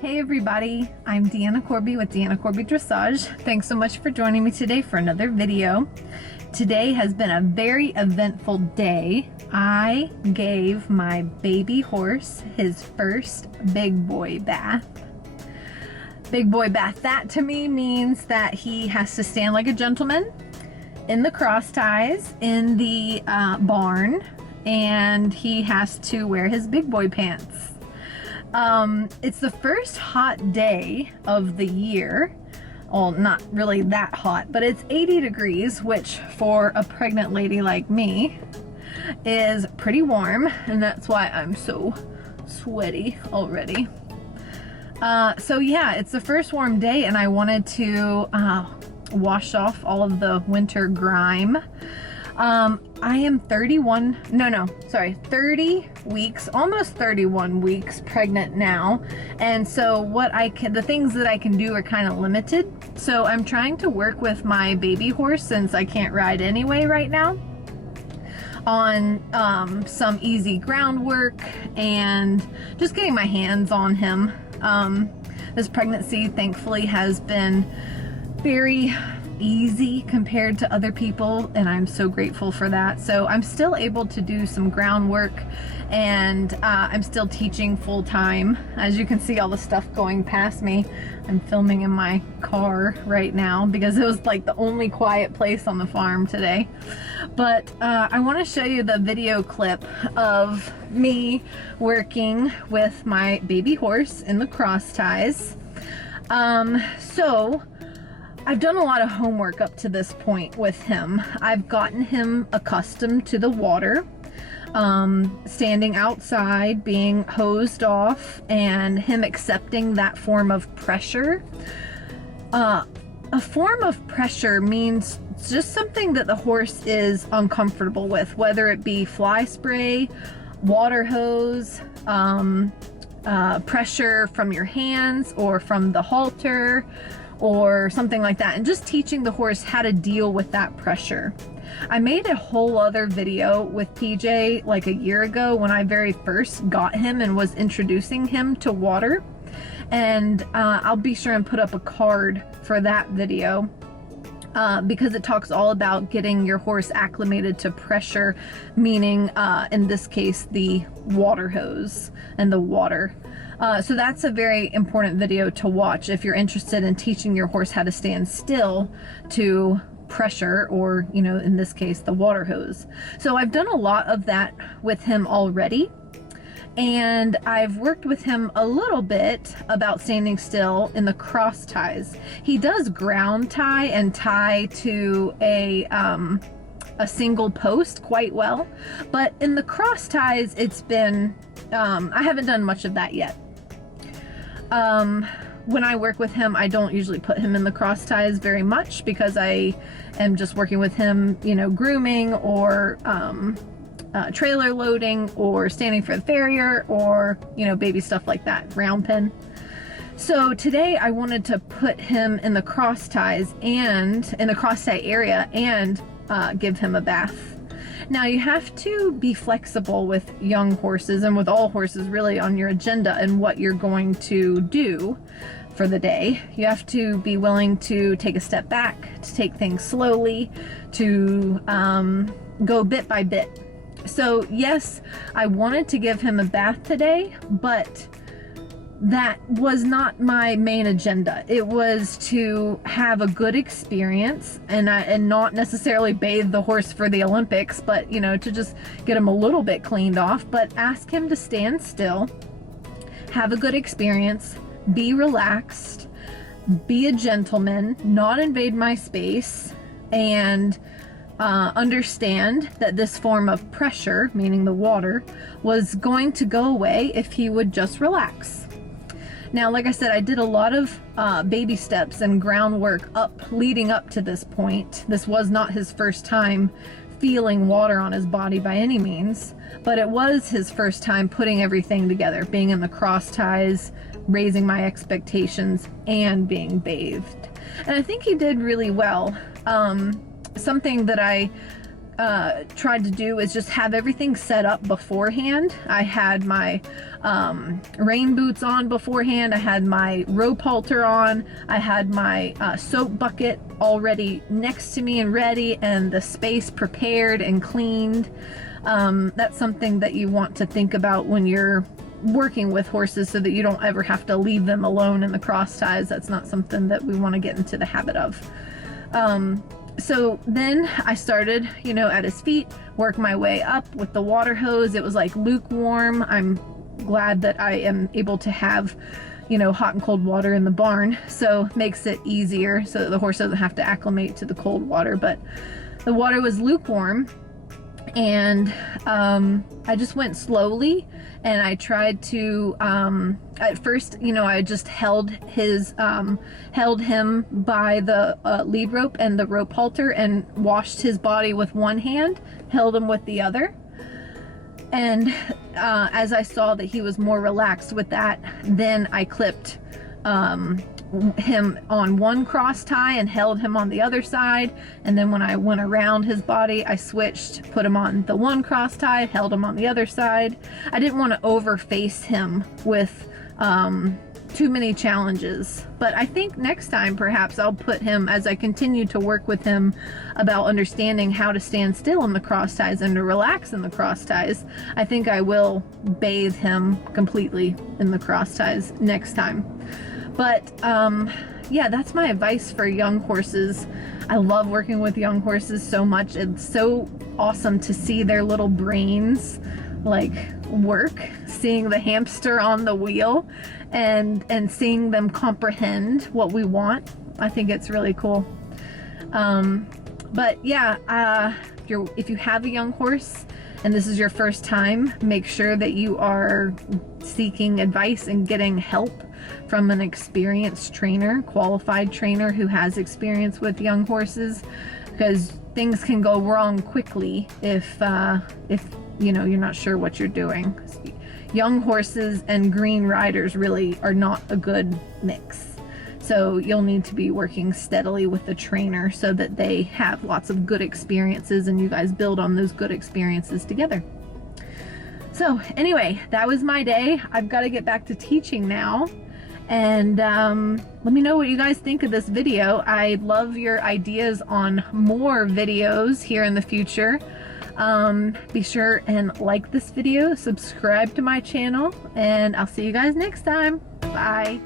Hey everybody, I'm Deanna Corby with Deanna Corby Dressage. Thanks so much for joining me today for another video. Today has been a very eventful day. I gave my baby horse his first big boy bath. Big boy bath, that to me means that he has to stand like a gentleman in the cross ties in the barn, and he has to wear his big boy pants. It's the first hot day of the year. Well, not really that hot, but it's 80 degrees, which for a pregnant lady like me is pretty warm, and that's why I'm so sweaty already. So yeah, it's the first warm day, and I wanted to wash off all of the winter grime. I am 30 weeks, almost 31 weeks pregnant now. And so the things that I can do are kind of limited. So I'm trying to work with my baby horse, since I can't ride anyway right now, on some easy groundwork and just getting my hands on him. This pregnancy thankfully has been very easy compared to other people, and I'm so grateful for that. So I'm still able to do some groundwork, and I'm still teaching full-time. As you can see, all the stuff going past me. I'm filming in my car right now because it was like the only quiet place on the farm today. But I want to show you the video clip of me working with my baby horse in the cross ties. So I've done a lot of homework up to this point with him. I've gotten him accustomed to the water, standing outside, being hosed off, and him accepting that form of pressure. A form of pressure means just something that the horse is uncomfortable with, whether it be fly spray, water hose, pressure from your hands or from the halter, or something like that, and just teaching the horse how to deal with that pressure. I made a whole other video with PJ like a year ago when I very first got him and was introducing him to water, and I'll be sure and put up a card for that video because it talks all about getting your horse acclimated to pressure, meaning in this case the water hose and the water. So that's a very important video to watch if you're interested in teaching your horse how to stand still to pressure, or, you know, in this case, the water hose. So I've done a lot of that with him already, and I've worked with him a little bit about standing still in the cross ties. He does ground tie and tie to a single post quite well, but in the cross ties, it's been, I haven't done much of that yet. When I work with him, I don't usually put him in the cross ties very much because I am just working with him, you know, grooming or trailer loading or standing for the farrier, or, you know, baby stuff like that, round pen. So today I wanted to put him in the cross ties and in the cross tie area and give him a bath. Now, you have to be flexible with young horses, and with all horses really, on your agenda and what you're going to do for the day. You have to be willing to take a step back, to take things slowly, to go bit by bit. So yes, I wanted to give him a bath today, but that was not my main agenda. It was to have a good experience and not necessarily bathe the horse for the Olympics, but, you know, to just get him a little bit cleaned off, but ask him to stand still, have a good experience, be relaxed, be a gentleman, not invade my space, and understand that this form of pressure, meaning the water, was going to go away if he would just relax. Now, like I said, I did a lot of baby steps and groundwork leading up to this point. This was not his first time feeling water on his body by any means, but it was his first time putting everything together, being in the cross ties, raising my expectations, and being bathed. And I think he did really well. Something that I tried to do is just have everything set up beforehand. I had my rain boots on beforehand. I had my rope halter on. I had my soap bucket already next to me and ready, and the space prepared and cleaned. That's something that you want to think about when you're working with horses, so that you don't ever have to leave them alone in the cross ties. That's not something that we want to get into the habit of. So then I started, you know, at his feet, work my way up with the water hose. It was like lukewarm. I'm glad that I am able to have, you know, hot and cold water in the barn, so makes it easier so that the horse doesn't have to acclimate to the cold water. But the water was lukewarm, and I just went slowly, and I tried to at first, you know, I just held him by the lead rope and the rope halter, and washed his body with one hand, held him with the other. And as I saw that he was more relaxed with that, then I clipped him on one cross tie and held him on the other side. And then when I went around his body, I switched, put him on the one cross tie, held him on the other side. I didn't want to over face him with too many challenges, but I think next time perhaps I'll put him, as I continue to work with him about understanding how to stand still in the cross ties and to relax in the cross ties, I think I will bathe him completely in the cross ties next time. But yeah, that's my advice for young horses. I love working with young horses so much. It's so awesome to see their little brains like work, seeing the hamster on the wheel, and seeing them comprehend what we want. I think it's really cool. But yeah, if you have a young horse and this is your first time, make sure that you are seeking advice and getting help from an experienced trainer, qualified trainer who has experience with young horses, because things can go wrong quickly if you know, you're not sure what you're doing. Young horses and green riders really are not a good mix. So you'll need to be working steadily with the trainer so that they have lots of good experiences and you guys build on those good experiences together. So anyway, that was my day. I've got to get back to teaching now. And let me know what you guys think of this video. I'd love your ideas on more videos here in the future. Be sure and like this video, subscribe to my channel, and I'll see you guys next time. Bye.